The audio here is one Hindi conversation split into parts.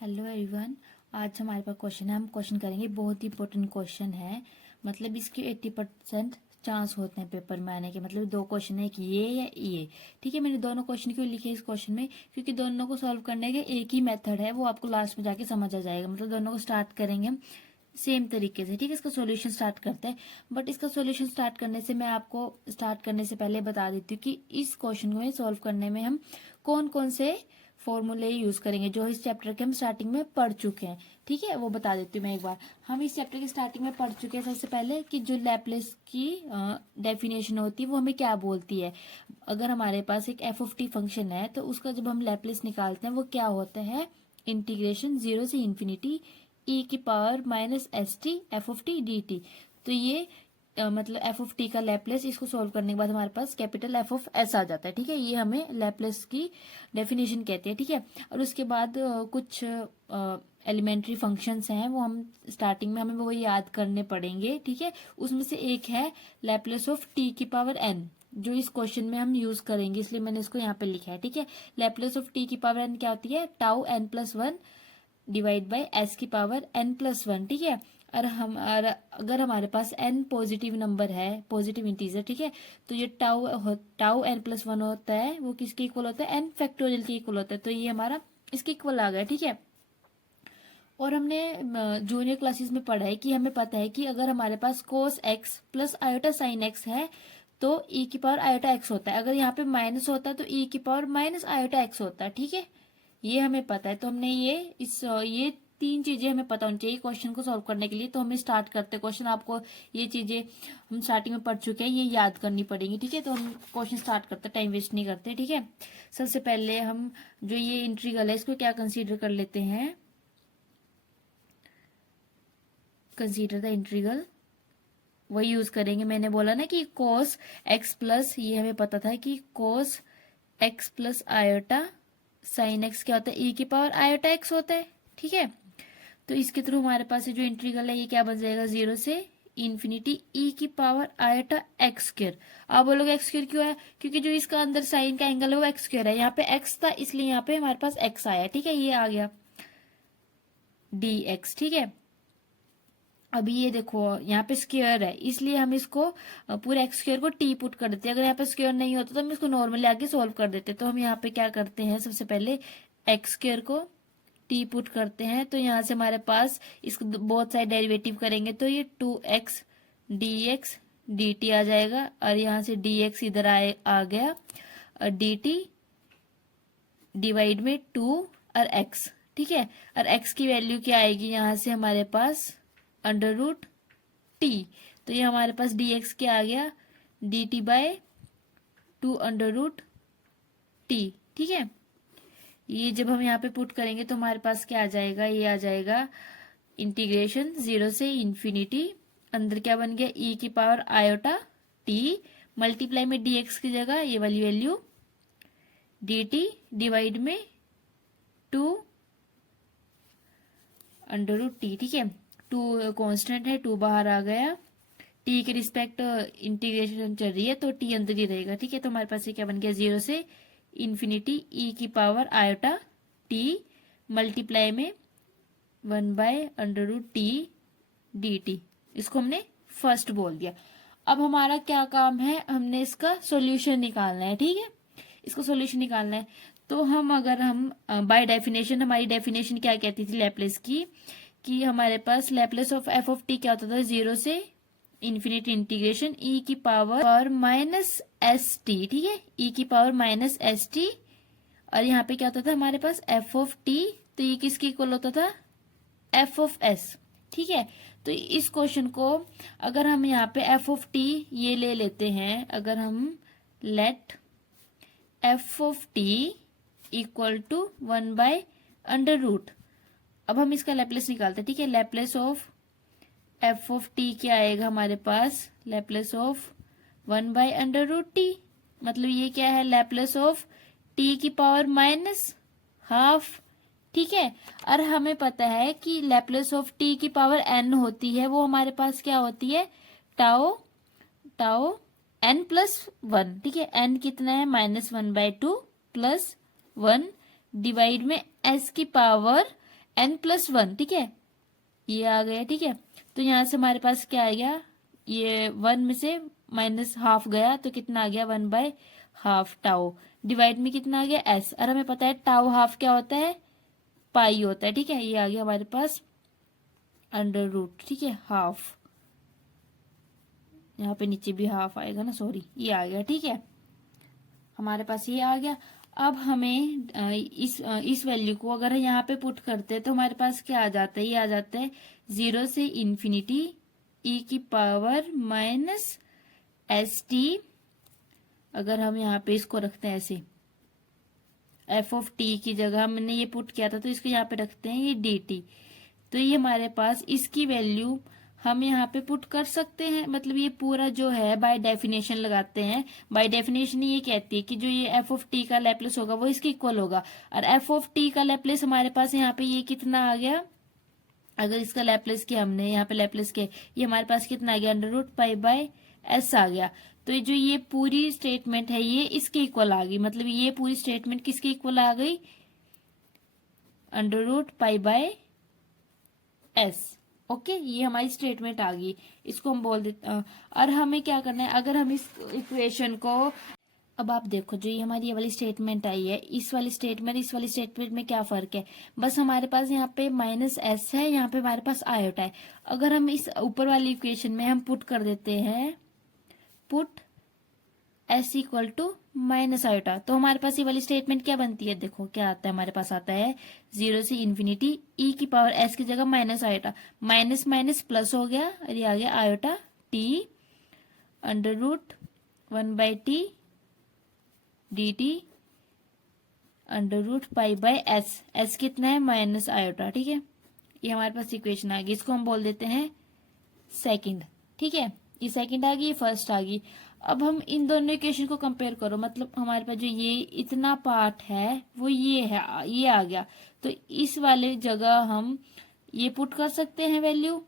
Hello everyone. आज हमारे पास क्वेश्चन है, हम क्वेश्चन करेंगे। बहुत ही इंपॉर्टेंट क्वेश्चन है, मतलब इसके 80% चांस होते हैं पेपर में आने के। मतलब दो क्वेश्चन है, एक ये या ये। ठीक है, मैंने दोनों क्वेश्चन क्यों लिखे इस क्वेश्चन में, क्योंकि दोनों को सॉल्व करने के एक ही मेथड है, वो आपको लास्ट में जाके समझ आ जाएगा। मतलब दोनों को स्टार्ट करेंगे हम सेम तरीके से। ठीक है, इसका सॉल्यूशन स्टार्ट करते हैं। बट इसका सॉल्यूशन स्टार्ट करने से मैं आपको स्टार्ट करने से पहले बता देती हूँ कि इस क्वेश्चन को सॉल्व करने में हम कौन कौन से फॉर्मूले यूज करेंगे जो इस चैप्टर के हम स्टार्टिंग में पढ़ चुके हैं। ठीक है, वो बता देती हूँ मैं एक बार। हम इस चैप्टर की स्टार्टिंग में पढ़ चुके हैं सबसे पहले कि जो लैपलेस की डेफिनेशन होती है वो हमें क्या बोलती है। अगर हमारे पास एक एफ ऑफ टी फंक्शन है तो उसका जब हम लैपलेस निकालते हैं वो क्या होता है, इंटीग्रेशन 0 से इन्फिनिटी ई की power minus S T F of T d T. तो ये मतलब एफ ऑफ टी का लैपलेस, इसको सॉल्व करने के बाद हमारे पास कैपिटल एफ ऑफ एस आ जाता है। ठीक है, ये हमें लैपलेस की डेफिनेशन कहते हैं। ठीक है, और उसके बाद कुछ एलिमेंट्री फंक्शंस हैं, वो हम स्टार्टिंग में हमें वो याद करने पड़ेंगे। ठीक है, उसमें से एक है लैपलेस ऑफ टी की पावर एन, जो इस क्वेश्चन में हम यूज करेंगे, इसलिए मैंने इसको यहाँ पे लिखा है। ठीक है, लैपलेस ऑफ टी की पावर एन क्या होती है, tau n plus one divide by s की पावर एन प्लस वन। ठीक है, और अगर हमारे पास एन पॉजिटिव नंबर है, पॉजिटिव इंटीजर, ठीक है, तो ये टाउ एन प्लस वन होता है, वो किसके इक्वल होता है, एन फैक्टोरियल के इक्वल होता है। तो ये हमारा इसके इक्वल आ गया। ठीक है, और हमने जूनियर क्लासेस में पढ़ा है कि हमें पता है कि अगर हमारे पास cos x plus iota sine x है तो ई की पावर आयोटा एक्स होता है। अगर यहाँ पे माइनस होता है तो ई की पावर माइनस आयोटा एक्स होता है। ठीक है, ये हमें पता है। तो हमने ये तीन चीजें हमें पता होनी चाहिए क्वेश्चन को सॉल्व करने के लिए। तो हमें स्टार्ट करते हैं क्वेश्चन। आपको ये चीजें हम स्टार्टिंग में पढ़ चुके हैं, ये याद करनी पड़ेंगी। ठीक है, तो हम क्वेश्चन स्टार्ट करते हैं, टाइम वेस्ट नहीं करते। ठीक है, सबसे पहले हम जो ये इंटीग्रल है इसको क्या कंसीडर कर लेते हैं, कंसीडर द इंटीग्रल, वही यूज करेंगे। मैंने बोला ना कि cos x प्लस, ये हमें पता था कि cos x plus iota sign x क्या होता है, e की पावर आयोटा x होता है। ठीक है, तो इसके थ्रू हमारे पास जो इंटीग्रल है ये क्या बन जाएगा, 0 से इन्फिनिटी e की पावर आयोटा एक्स स्क्वायर। आप बोलोगे एक्स स्क्वायर क्यों है, क्योंकि जो इसका अंदर साइन का एंगल है वो एक्स स्क्वायर है, यहाँ पे x था इसलिए यहाँ पे हमारे पास x आया। ठीक है, ये आ गया dx। ठीक है, अभी ये देखो यहाँ पे स्क्वायर है इसलिए हम इसको पूरे एक्स स्क्वायर को टी पुट कर देते हैं। अगर यहाँ पे स्क्वायर नहीं होता तो हम इसको नॉर्मली आगे सॉल्व कर देते। तो हम यहाँ पे क्या करते हैं, सबसे पहले एक्स स्क्वायर को टी पुट करते हैं। तो यहाँ से हमारे पास इसको बहुत सारे डेरिवेटिव करेंगे तो ये 2x dx dt आ जाएगा, और यहाँ से dx इधर आ गया, और dt डिवाइड में 2 और x। ठीक है, और x की वैल्यू क्या आएगी, यहाँ से हमारे पास अंडर रूट टी। तो ये हमारे पास dx क्या आ गया, dt by 2 under root t. ठीक है, ये जब हम यहाँ पे पुट करेंगे तो हमारे पास क्या आ जाएगा, ये आ जाएगा इंटीग्रेशन 0 से इन्फिनिटी, अंदर क्या बन गया, e की पावर आयोटा टी मल्टीप्लाई में dx की जगह ये वाली वैल्यू dt डिवाइड में 2 अंडर रूट टी। ठीक है, 2 कांस्टेंट है, 2 बाहर आ गया, टी के रिस्पेक्ट इंटीग्रेशन चल रही है तो टी अंदर ही रहेगा। ठीक है, तो हमारे पास ये क्या बन गया, 0 से इन्फिनिटी ई की पावर आयोटा टी मल्टीप्लाई में 1 by under root t d t. इसको हमने फर्स्ट बोल दिया। अब हमारा क्या काम है, हमने इसका सॉल्यूशन निकालना है। ठीक है, इसको सॉल्यूशन निकालना है। तो हम बाय डेफिनेशन, हमारी डेफिनेशन क्या कहती थी लैपलेस की, कि हमारे पास Laplace of F of T क्या होता था, 0 से इन्फिनिटी इंटीग्रेशन ई की पावर माइनस एस टी। ठीक है, ई की पावर माइनस एस टी, और यहाँ पे क्या होता था हमारे पास एफ ऑफ टी, तो ये किसके इक्वल होता था, एफ ऑफ एस। ठीक है, तो इस क्वेश्चन को अगर हम यहाँ पे एफ ऑफ टी ये ले लेते हैं, अगर हम let F of T equal to 1 by under root, अब हम इसका लैपलेस निकालते हैं। ठीक है, Laplace of F of T क्या आएगा हमारे पास, Laplace of 1 by under root T, मतलब ये क्या है, लैपलेस ऑफ टी की पावर माइनस हाफ। ठीक है, और हमें पता है कि लैपलेस ऑफ टी की पावर एन होती है, वो हमारे पास क्या होती है, tau tau n plus one. ठीक है, एन कितना है, -1/2 प्लस 1 डिवाइड में एस की पावर n+1, ठीक है, ये आ गया, ठीक है। तो यहाँ से हमारे पास क्या आ गया, ये 1 में से -½ गया तो कितना आ गया, 1/2 टाउ। डिवाइड में कितना आ गया, s, और हमें पता है टाउ हाफ क्या होता है, पाई होता है, ठीक है। ये आ गया हमारे पास √, ठीक है, हाफ, यहाँ पे नीचे भी हाफ आएगा ना, सॉरी, ये आ गया, ठीक है, हमारे पास ये आ गया। अब हमें इस वैल्यू को अगर यहाँ पे पुट करते हैं तो हमारे पास क्या आ जाता है, ये आ जाता है 0 से इन्फिनिटी e⁻⁻st। अगर हम यहाँ पे इसको रखते हैं ऐसे, f की जगह हमने ये पुट किया था तो इसको यहाँ पे रखते हैं ये dt। तो ये हमारे पास इसकी वैल्यू हम यहाँ पे पुट कर सकते हैं, मतलब ये पूरा जो है बाय डेफिनेशन लगाते हैं। बाय डेफिनेशन ये कहती है कि जो ये f का लैप्लेस होगा वो इसके इक्वल होगा, और f का लैप्लेस हमारे पास यहाँ पे ये कितना आ गया, अगर इसका लैप्लेस किया हमने यहाँ पे लैप्लेस किया, ये हमारे पास कितना आ गया, √π/s आ गया। तो जो ये पूरी स्टेटमेंट है ये इसके इक्वल आ गई, मतलब ये पूरी स्टेटमेंट किसके इक्वल आ गई, √π/s। ओके, ये हमारी स्टेटमेंट आ गई, इसको हम बोल देते। और हमें क्या करना है, अगर हम इस इक्वेशन को, अब आप देखो जो ये हमारी ये वाली स्टेटमेंट आई है, इस वाली स्टेटमेंट में क्या फर्क है, बस हमारे पास यहाँ पे -s है, यहाँ पे हमारे पास आयोटा है। अगर हम इस ऊपर वाली इक्वेशन में हम पुट कर देते हैं, put s equal to -iota, तो हमारे पास ये वाली स्टेटमेंट क्या बनती है, देखो क्या आता है, हमारे पास आता है 0 से इन्फिनिटी e⁻s की जगह -आयोटा, माइनस माइनस प्लस हो गया, और ये आ गया iota t √1/t dt √π/s, s कितना है, -आयोटा, ठीक है। ये हमारे पास इक्वेशन आ गई, इसको हम बोल देते हैं सेकंड, ठीक है। ये सेकंड आ गई, फर्स्ट आ गई। अब हम इन दोनों इक्वेशन को कंपेयर करो, मतलब हमारे पास जो ये इतना पार्ट है वो ये है, ये आ गया, तो इस वाले जगह हम ये पुट कर सकते हैं वैल्यू।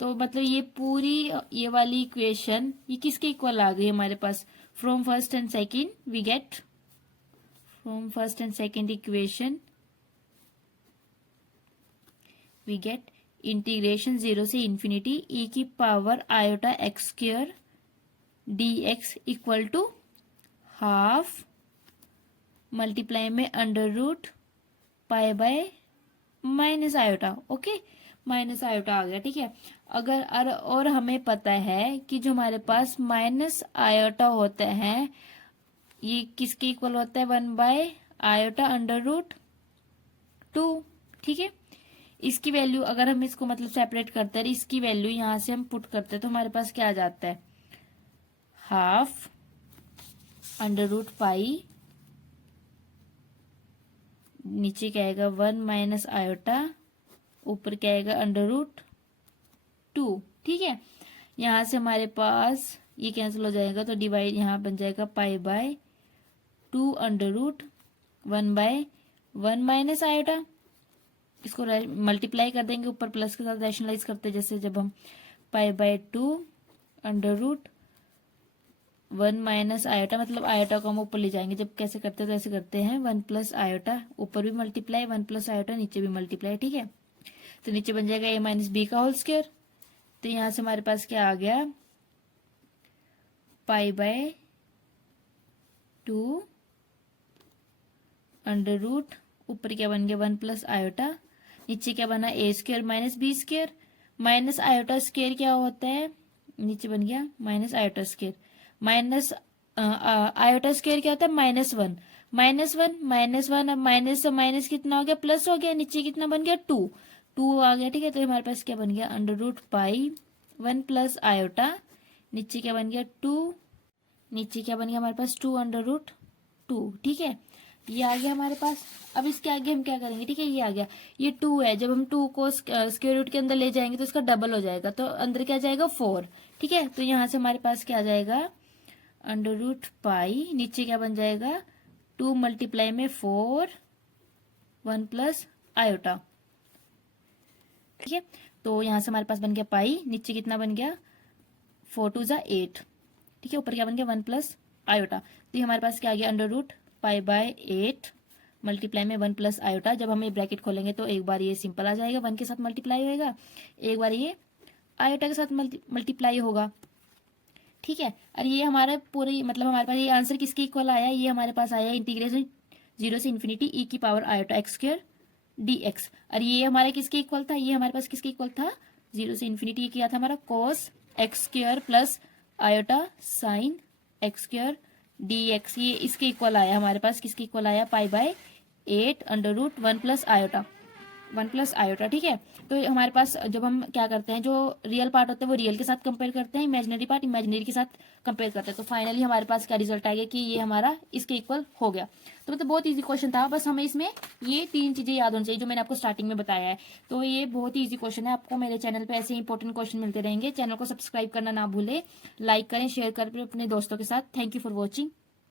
तो मतलब ये पूरी ये वाली इक्वेशन ये किसके इक्वल आ गई हमारे पास, from first and second we get, from first and second equation we get integration 0 से infinity e⁻⁻x² dx equal to half multiply में √π/-आयोटा, ओके, -आयोटा आ गया, ठीक है। अगर और हमें पता है कि जो हमारे पास -आयोटा होता है ये किसके इक्वल होता है, 1/आयोटा√2, ठीक है। इसकी वैल्यू अगर हम इसको मतलब सेपरेट करते हैं, इसकी वैल्यू यहां से हम पुट करते हैं तो हमारे पास क्या आ जाता है, हाफ √π, नीचे क्या आएगा 1 - आयोटा, ऊपर क्या आएगा √2, ठीक है। यहां से हमारे पास ये कैंसिल हो जाएगा तो डिवाइड यहाँ बन जाएगा π/2 √1/1 - आयोटा। इसको मल्टीप्लाई कर देंगे, ऊपर प्लस के साथ रैशनलाइज करते, जैसे जब हम π/2 √1 - आयोटा, मतलब आयोटा को हम ऊपर ले जाएंगे, जब कैसे करते हैं तो ऐसे करते हैं 1 + आयोटा, ऊपर भी मल्टीप्लाई 1 + आयोटा, नीचे भी मल्टीप्लाई, ठीक है। तो नीचे बन जाएगा a - b का होल स्क्वायर। तो यहां से हमारे पास क्या आ गया, π/2 ऊपर क्या बन गया 1 + आयोटा, नीचे क्या बना a² - b², minus iota square क्या होता है, नीचे बन गया -iota square, minus iota square क्या होता है, -1, -1 अब माइनस से माइनस कितना हो गया, प्लस हो गया, नीचे कितना बन गया 2 आ गया, ठीक है। तो हमारे पास क्या बन गया √π 1 + आयोटा, नीचे क्या बन गया 2, नीचे क्या बन गया हमारे पास 2 ठीक है। ये आ गया हमारे पास। अब इसके आगे हम क्या करेंगे, ठीक है, ये आ गया, ये 2 है, जब हम 2 को स्क्वायर रूट के अंदर ले जाएंगे तो इसका डबल हो जाएगा, तो अंदर क्या जाएगा 4, ठीक है। तो यहां से हमारे पास क्या आ जाएगा √π, नीचे क्या बन जाएगा 2 मल्टीप्लाई में 4 1 + आयोटा, ठीक है। तो यहां से हमारे पास बन गया पाई, नीचे कितना बन गया 4 2 = 8, ठीक है, ऊपर क्या बन गया 1 + आयोटा। तो ये हमारे पास क्या आ गया √π/8 मल्टीप्लाई में 1 प्लस आयोटा, जब हम ये ब्रैकेट खोलेंगे तो एक बार ये सिंपल आ जाएगा, 1 के साथ मल्टीप्लाई होएगा, एक बार ये आयोटा के साथ मल्टीप्लाई होगा, ठीक है। और ये हमारा पूरी मतलब हमारे पास ये आंसर किसके इक्वल आया, ये हमारे पास आया इंटीग्रेशन 0 से इन्फिनिटी e की power iota x square dx। और ये हमारा किसके इक्वल था, ये हमारे पास किसके इक्वल था, 0 से इन्फिनिटी किया था हमारा cos x square plus iota sine x square dx। ये इसके इक्वल आया हमारे पास, किसके इक्वल आया, π/8 √1 प्लस आयोटा, 1 प्लस आयोटा, ठीक है। तो हमारे पास जब हम क्या करते हैं, जो रियल पार्ट होता है वो रियल के साथ कंपेयर करते हैं, इमेजिनरी पार्ट इमेजिनरी के साथ कंपेयर करते हैं, तो फाइनली हमारे पास क्या रिजल्ट आ गया कि ये हमारा इसके इक्वल हो गया। तो मतलब बहुत इजी क्वेश्चन था, बस हमें इसमें ये 3 चीजें याद होनी चाहिए जो मैंने आपको स्टार्टिंग में बताया है। तो ये बहुत ही ईजी क्वेश्चन है, आपको मेरे चैनल पे ऐसे इंपॉर्टेंट क्वेश्चन मिलते रहेंगे। चैनल को सब्सक्राइब करना ना भूले, लाइक करें, शेयर करें अपने दोस्तों के साथ। Thank you for watching.